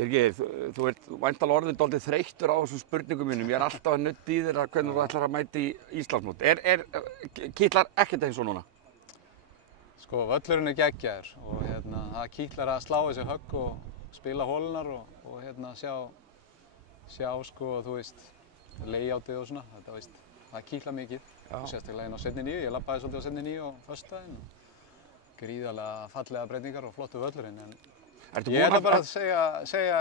Birgir, þú ert væntanlega orðinn dálítið þreyttur á þessum spurningum mínum. Ég er alltaf að nudda í þér að hvernig þú ætlar að mæta í Íslandsmót. Kitlar ekkert eins og núna? Sko, völlurinn er geggjaður og það kitlar að slá þessi högg og spila holunar og sjá sko, þú veist, layoutið og svona. Þetta, veist, það kitlar mikið. Sérstaklega inn á seinni 9. Ég labbaði svolítið á seinni 9 á föstudaginn. Gríðarlega fallega breytingar og flottu völlurinn. Ég ætla bara að segja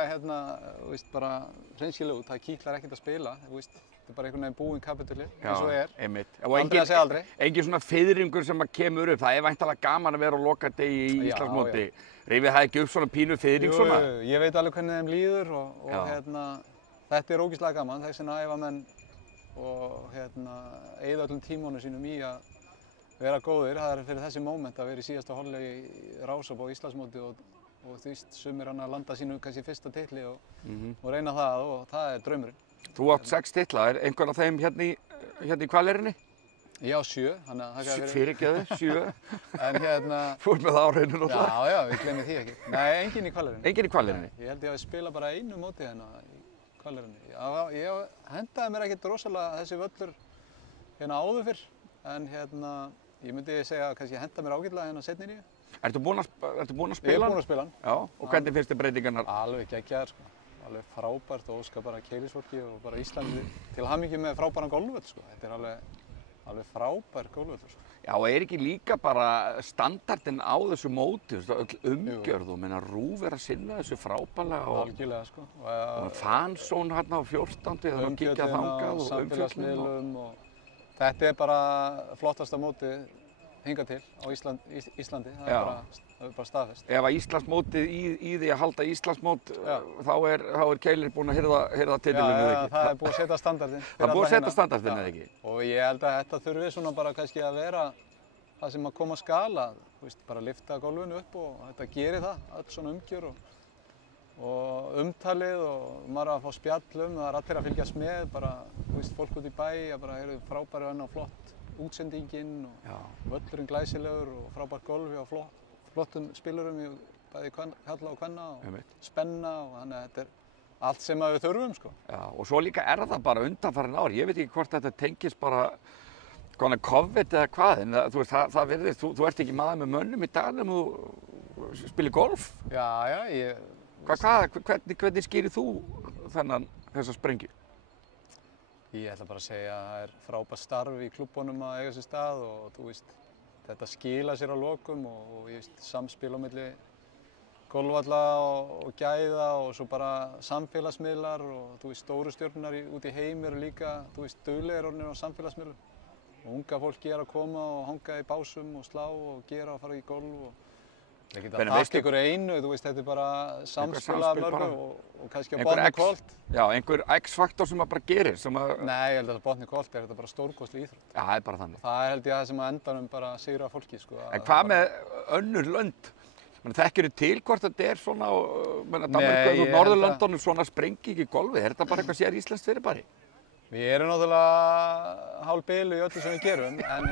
veist, bara hreinskilega út, það kitlar ekkert að spila, veist, þetta er bara einhvern veginn búinn kapítuli, eins og er. Einmitt. Aldrei að segja aldrei. Engin svona fiðringur sem kemur upp, það er væntanlega gaman að vera á lokadegi í Íslandsmóti. Rifið það ekki upp svona pínu fiðring svona? Jú, ég veit alveg hvernig þeim líður og þetta er ógeðslega gaman, þess vegna æfa menn og eyða öllum tímunum sínum í að vera góðir. Það er fyrir þessi móment að vera í síðasta holli í Rásab á Íslandsmóti og þú veist, sumir hann að landa sínu kannski fyrsta titli og reyna það og það er draumurinn. Þú átt 6 titla, er einhvern af þeim hérna í Hvaleyrinu? Ég á 7, þannig að það gæti verið. Fyrirgefðu, 7. En Fór með það á hreinu náttúrulega. Já, við gleymum því ekki. Nei, enginn í Hvaleyrinu. Enginn í Hvaleyrinu? Ég held ég að spila bara einu móti hérna í Hvaleyrinu. Ég hendaði mér ekkert rosalega þessi völlur hérna áður fyrr, en ég myndi segja að kannski henda mér ágætlega hérna seinni 9. Ertu búinn að spila hann? Ég er búinn að spila hann. Já, og hvernig finnst þér breytingarnar? Alveg geggjaðar, sko. Alveg frábært og óska bara Keilisfólki og bara Íslandi til hamingju með frábæran golfvöll, sko. Þetta er alveg frábær golfvöllur, sko. Já, og er ekki líka bara standardinn á þessu móti, öll umgjörð og meina RÚV er að sinna þessu frábærlega og algjörlega, sko. Og fansón hérna á 14. Það er að kíkja þangað og samfélagsmiðlum og þetta er bara flottasta mótið hingað til á Íslandi, það er bara staðfest. Ef að Íslandsmótið í því að halda Íslandsmót, þá er Keilir búinn að hirða titilinu, eða ekki? Já, það er búið að setja standardinn. Það er búið að setja standardinn, eða ekki? Og ég held að þetta þurfi svona bara kannski að vera það sem að koma að skala, þú veist, bara lyfta gólfinu upp og þetta gerir það, öll svona umgjör og umtalið og maður að fá spjallum, það er allir að fylgjast með, bara, þú veist, fólk út í bæ, að bara eru frábæri og flott útsendingin og völlurinn glæsilegur og frábært golfi og flottum spilurum í bæði kalla og kvenna og spenna og þannig að þetta er allt sem við þurfum, sko. Já, og svo líka er það bara undanfarin ár. Ég veit ekki hvort þetta tengist bara COVID eða hvað, en þú veist, það virðist, þú ert ekki maður með mönnum í dagnum og spilir golf. Já, Hvernig skýrir þú þessa sprengju? Ég ætla bara að segja að það er frábært starf í klúbbunum að eiga sér stað og þú veist, þetta skila sér á lokum og ég veist, samspil á milli golfvalla og gæða og svo bara samfélagsmiðlar og þú veist, stóru stjörnunar út í heim eru líka, þú veist, duglegir orðnir á samfélagsmiðlum og unga fólki er að koma og hanga í básum og slá og gera og fara í golf og það geta allt ykkur einu, þú veist, þetta er bara samspil af mörgu og kannski á botni kvöld. Já, einhver X-faktor sem að bara gerir, Nei, ég held að botni kvöld er þetta bara stórkostleg íþrótt. Já, það er bara þannig. Það er held ég það sem að endanum bara sigra fólki, sko. En hvað með önnur lönd? Þekkirðu til hvort þetta er svona, Norðurlöndunum svona sprengi ekki í golfi? Er þetta bara eitthvað sér íslenskt fyrirbæri? Við erum náttúrulega hálfbilu í öllu sem við gerum, en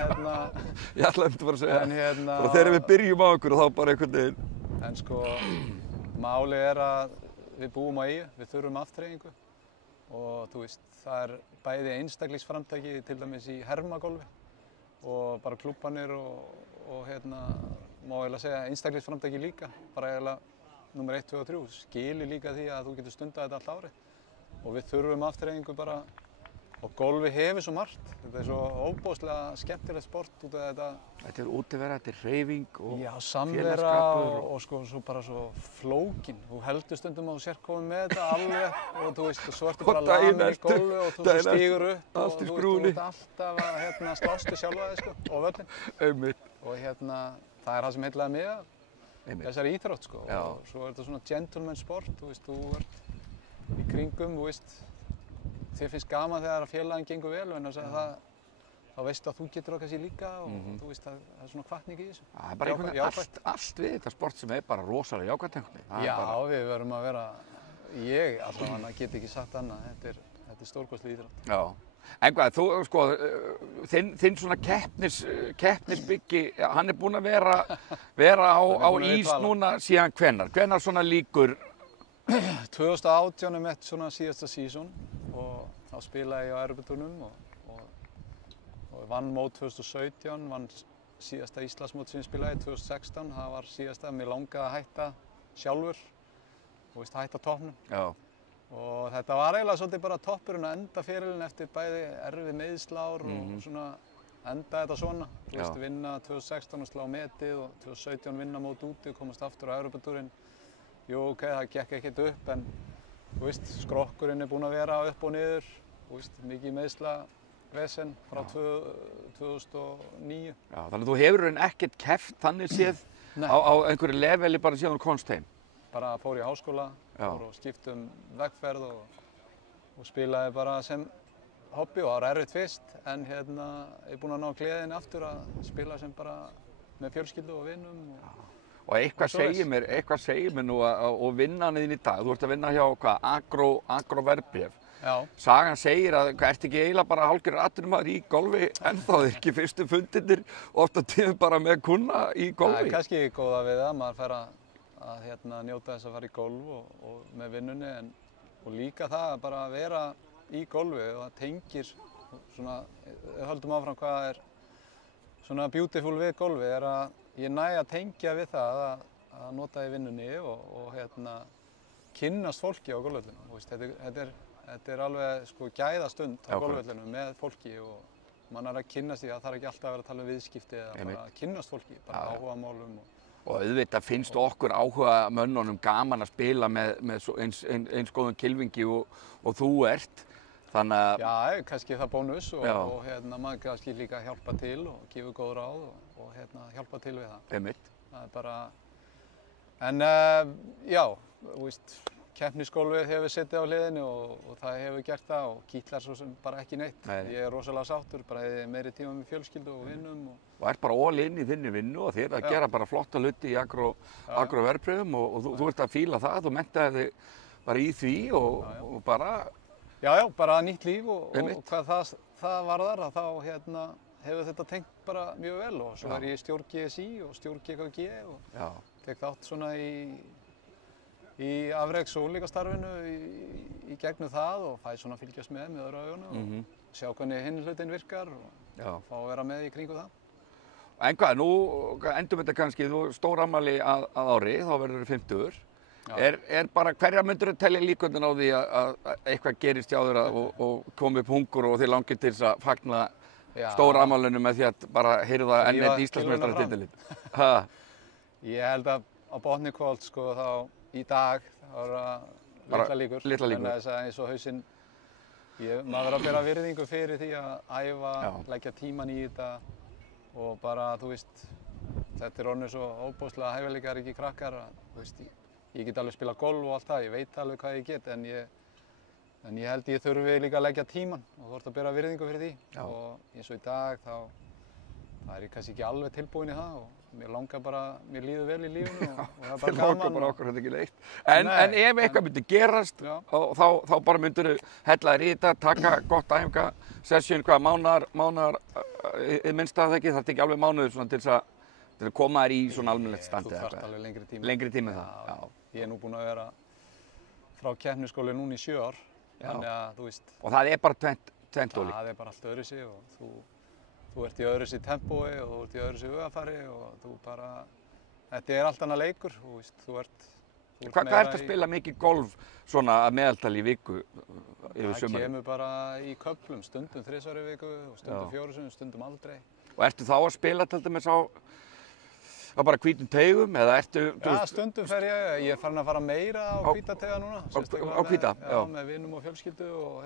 Ég ætlaði bara að segja, bara þegar við byrjum á okkur og þá bara einhvern veginn. En sko, málið er að við búum á eyju, við þurfum aftreyingu og þú veist, það er bæði einstaklingsframtæki, til dæmis í hermagolfi og bara klúbbanir og má eiginlega segja einstaklingsframtæki líka, bara eiginlega númer 1, 2 og 3, skilir líka því að þú getur stundað þetta allt árið og við þurfum aftreyingu bara. Og golfi hefur svo margt. Þetta er svo óbúslega skemmtilegt sport út af þetta. Þetta er útivera, þetta er hreyfing og samvera og sko svo bara svo flókin. Þú heldur stundum að þú sért komin með þetta alveg og þú veist, og svo ertu bara lamin í golfi og þú stígur upp og þú ert alltaf að slástu sjálfa þig, sko, á völlinn. Og það er það sem heillaði mig að þessari íþrótt, sko. Og svo er þetta svona gentleman sport, þú veist, þú ert í kringum, þú veist. Þér finnst gaman þegar að félaginn gengur vel en þá veistu að þú getur okkar sér líka og þú veist að það er svona hvatning í þessu. Það er bara einhvern veginn allt við þetta sport sem er bara rosalega jákvætt. Já, við verðum að vera, ég allavega get ekki sagt annað, þetta er stórkostleg íþrótt. Já. En hvað, þú, sko, þinn svona keppnisbyggi, hann búinn að vera á ís núna síðan hvenær? Hvenær svona lýkur? 2018 mitt svona síðasta season og þá spilaði ég á Evróputúrnum og vann mót 2017, vann síðasta Íslandsmót sem ég spilaði 2016, það var síðasta, mér langaði að hætta sjálfur og hætta toppnum. Já. Og þetta var eiginlega svolítið bara toppurinn að enda ferilinn eftir bæði erfið meiðslár og svona enda þetta svona. Vinna 2016 og slá metið og 2017 vinna mót úti og komast aftur á Evróputúrinn. Jú, ok, það gekk ekkert upp en skrokkurinn búinn að vera upp og niður, mikið meiðslavesen frá 2009. Já, þannig að þú hefur ekkert keppt þannig séð á einhverju leveli bara síðan þú komst heim? Bara fór í háskóla, fór og skipti vegferð og spilaði bara sem hobby og það var erfitt fyrst en ég búinn að ná gleðinni aftur að spila sem bara með fjölskyldu og vinum. Og eitthvað segir mér nú og vinnan þín í dag, þú ert að vinna hjá Agro Verðbréf. Sagan segir að ertu ekki eiginlega bara hálfgerður atvinnumaður í golfi ennþá, þið ekki fyrstu fundirnir ofta tíðum bara með kunna í golfi? Það kannski góða við það, maður fær að njóta þess að fara í golf og með vinnunni og líka það að bara vera í golfi og það tengir svona, við höldum áfram hvað er svona beautiful við golfi er að ég næ að tengja við það að nota í vinnunni og kynnast fólki á golfvöllunum. Þetta alveg gæðastund á golfvöllunum með fólki og mann að kynnast því að það þarf ekki alltaf að vera að tala um viðskipti eða bara að kynnast fólki, bara áhugamálum. Og auðvitað finnst okkur áhugamönnunum gaman að spila með eins góðum kylfingi og þú ert. Þannig að... Já, kannski það bónus og maður kannski líka hjálpa til og gefa góð ráð og hjálpa til við það. Einmitt. Það er bara... En já, keppnisgólfið hefur setið á hliðinni og það hefur gert það og kýtlar svo sem bara ekki neitt. Ég er rosalega sáttur, bara meiri tíma með fjölskyldu og vinnum. Og ert bara all in í þinni vinnu og þið að gera bara flotta hluti í Agro Verðbréfum og þú ert að fíla það, þú menntaði þig bara í því og bara... Já, bara nýtt líf og hvað það varðar þá hefur þetta tengt bara mjög vel og svo er ég í stjórn GSI og stjórn GKG og tek þátt svona í afreks- og unglingastarfinu í gegnum það og fæ svona að fylgjast með öðru augunum og sjá hvernig hinn hlutinn virkar og fá að vera með í kringu það. En hvað, nú endum þetta kannski, þú stórafmæli að ári, þá verður þú 50. Er bara, hverja myndur þú telja líkurnar á því að eitthvað gerist hjá þér og komi upp hungur og þið langir til þess að fagna stórafmælinu með því að bara hirða enn einn Íslandsmeistaratitilinn? Ég held að á botni kvöld þá í dag það var litla líkur. Þess að eins og hausinn, maður verður að bera virðingu fyrir því að æfa, leggja tíman í þetta og bara, þú veist, þetta er orðið svo óbúslega hæfileikaríkir krakkar að, ég get alveg spila golf og allt það, ég veit alveg hvað ég get en ég held ég þurfi líka að leggja tíman og þú ert að bera virðingu fyrir því og eins og í dag þá er ég kannski ekki alveg tilbúinn í það og mér langar bara, mér líður vel í lífinu og það er bara gaman. Þér langar bara okkur þetta ekki neitt. En ef eitthvað myndi gerast þá bara myndir þú hella þér í þetta, taka gott æfingasession, hvað mánaðar minnst það ekki, það er ekki alveg mánuður svona til að koma þér í svona almennilegt standi. Þú þarft alveg lengri tíma. Lengri tíma það, já. Ég er nú búinn að vera frá keppnisskóla núna í 7 ár, þannig að þú veist. Og það er bara tvennt ólíkt. Það er bara allt öðruvísi og þú ert í öðruvísi tempói og þú ert í öðruvísi hugafari og þú bara, þetta er allt annað leikur, þú ert Hvað ertu að spila mikið golf svona að meðaltali í viku yfir sumarið? Það kemur bara í köflum, stundum 3 í viku og stundum 4, stundum aldrei. Og ertu þá að spila til dæmis á bara hvítum taugum eða ertu... Já, stundum fer ég er farin að fara meira á hvíta tauga núna. Á hvíta, já. Já, með vinum og fjölskyldu og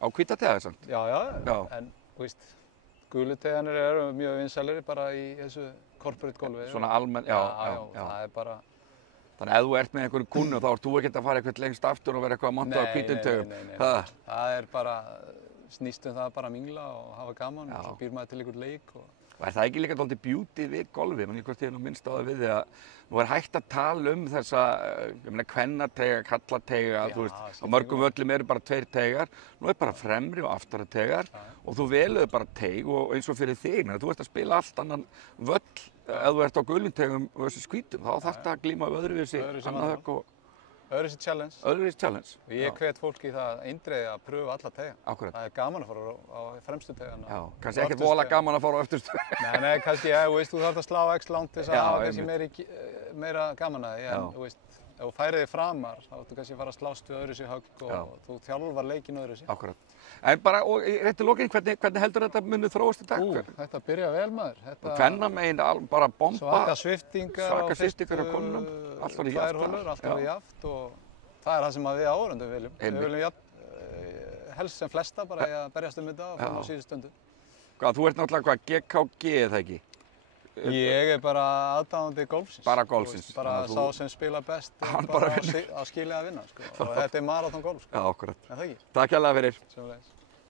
Á hvíta tauga samt? Já, en þú veist, gulu taugarnir eru mjög vinsælir bara í þessu corporate golfi. Svona almenn, já. Það er bara... Þannig að ef þú ert með einhverjum kunnu þá ert þú ekkert að fara eitthvað lengst aftur og vera eitthvað að monta á hvítum taugum. Nei. Það er bara, snýst það bara að mingla og hafa gaman og svo býr maður til einhvern leik og Og er það ekki líka dálítið beauty við golfi? Mann, hvort ég nú minnst á það við því að nú hægt að tala þessa, ég meina, kvennateyga, kallateyga, þú veist, á mörgum völlum eru bara 2 teygar, nú bara fremri og aftara teygar og þú veluðu bara teyg og eins og fyrir þig, menn, þú ert að spila allt annan völl ef þú ert á gulum teygum og þessu skvítum, þá þarftu að glíma öðruvísi annað högg og Öðruvísi challenge. Og ég Já. hvet fólk í það eindregið að pröfa alla teyga. Akkúrat. Það er gaman að fara á fremstu teygana. Já, kannski ekkert vola gaman að fara á öftustu. Nei, kannski, þú veist, þú þarft að slá x langt til þess að Já, hafa kannski meira gaman að því, en þú veist, ef þú færið þig framar, þá ættu kannski að fara að slást við öðruvísi högg og þú þjálfar leikinn öðruvísi. Akkúrat. En bara, og rétt í lokin, hvernig heldur þetta muni þróast í dag? Þetta byrja vel, maður. Og kvennamegin bara bomba. Svaka sviptingar á fyrstu á konunum. Allt var í jaft. 2 holur, allt var í jaft og það er það sem við áhorfendur viljum. Við viljum helst sem flesta bara að berjast þetta og fram á síðustu stundu. Hvað, þú ert náttúrulega GKG, eða ekki? Ég er bara aðdáandi golfsins. Bara golfsins. Bara sá sem spila best Hann bara á skilið að vinna, sko. Og þetta er marathon golf, sko. Já, akkúrat. Er það ekki? Takk hérlega fyrir. Sömuleiðis.